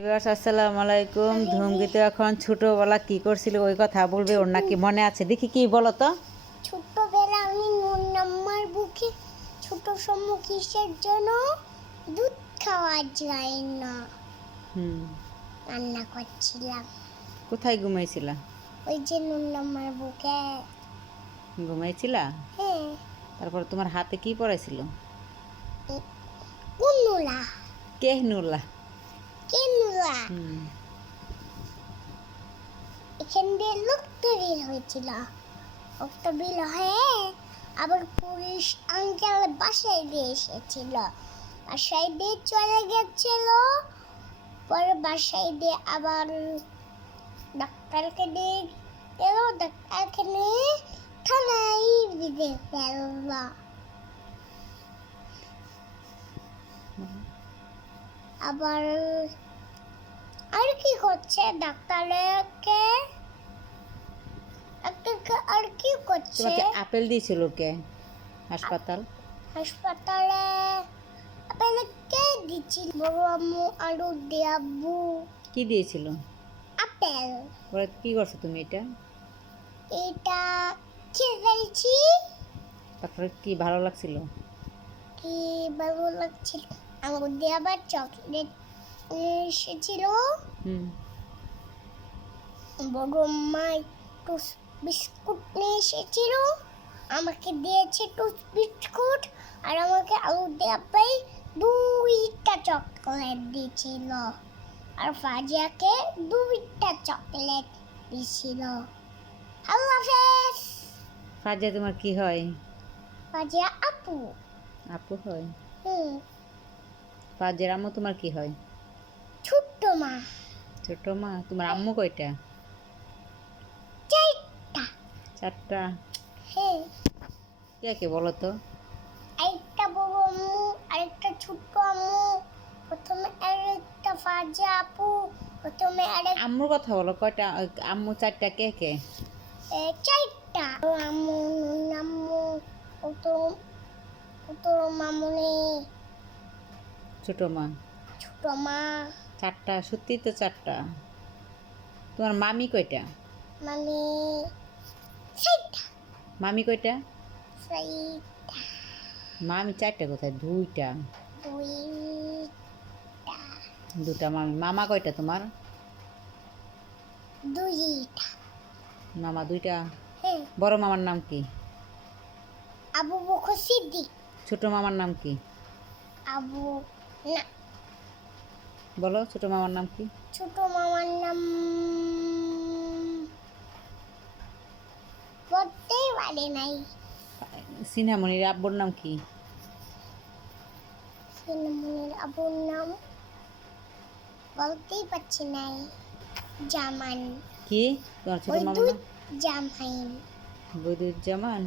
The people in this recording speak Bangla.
আসসালামু আলাইকুম। ধুমকি তো এখন ছোটবেলা কি করছিল ওই কথা বলবে, ওর নাকি মনে আছে? দেখি কি বলো তো। ছোটবেলা আমি আমার বুকে ছোট সমু কিসের জন্য দুধ খাওয়া যায় না রান্না করছিলাম। কোথায় ঘুমাইছিলা? ওই যে আমার বুকে। ঘুমাইছিলা? হ্যাঁ। তারপর তোমার হাতে কি পড়াইছিল? কুনুলা। কেহনুলা। কেনুলা। এখান দিয়ে লোক তৈরি হয়েছিল। রক্ত বিল হয়ে আবার পুলিশ আঙ্কেল বাসায় দিয়ে এসেছিল। বাসায় দিয়ে চলে গেছিল, পরে বাসায় দিয়ে আবার ডাক্তারকে দিয়ে গেল, ডাক্তারকে নিয়ে থানায় দিয়ে ফেলল। আবার আর কি করছে ডাক্তারকে আর কি করছে? তোমাকে আপেল দিয়েছিল কে হাসপাতালে? আপেল কে দিছিল? বড় আম্মু আর আব্বু। কি দিয়েছিল? আপেল। পরে কি করছো তুমি এটা? এটা খেয়ে ফেলছি। তারপরে কি ভালো লাগছিল? কি ভালো লাগছিল? আঙ্গুর দিয়ে আবার চকলেট এসেছিল। বড় মাই টোস্ট বিস্কুট নিয়ে এসেছিল, আমাকে দিয়েছে টোস্ট বিস্কুট, আর আমাকে আলু দিয়ে দুইটা চকলেট দিয়েছিল, আর ফাজিয়াকে দুইটা চকলেট দিয়েছিল। আল্লাহ হাফেজ। ফাজিয়া তোমার কি হয়? ফাজিয়া আপু। আপু হয়? ফাজিয়ার আম্মু তোমার কি হয়? ছোট্ট মা। ছোট মা। তোমার আম্মু কয়টা? চারটা। হ্যাঁ। কে কে বলো তো? একটা বড় আম্মু, আরেকটা ছোট্ট আম্মু, প্রথমে আরেকটা ফাজিয়া আপু, প্রথমে আরেক। আম্মুর কথা বলো, কয়টা আম্মু? চারটা। কে কে? চারটা আম্মু। আম্মু কত কত মামুনি। ছোট মা। ছোট মা। চারটা? সত্যি তো চারটা। তোমার মামি কয়টা? মানে চারটা। মামি কয়টা? চারটা। মামি চারটা কোথায়? দুইটা। দুইটা। দুটা মামি। মামা কয়টা তোমার? দুইটা। মামা দুইটা? হ্যাঁ। বড় মামার নাম কি? আবু বকর সিদ্দিক। ছোট মামার নাম কি? আবু না। বলো, ছোট মামার নাম কি? ছোট মামার নাম বলতেই পারে নাই। সিনহামণির আব্বুর নাম কি? সিনহামণির আব্বুর নাম বলতেই পারছি নাই। জামান। কি তোমার ছোট মামার নাম? জামাইন। বৈদুজ্জামান।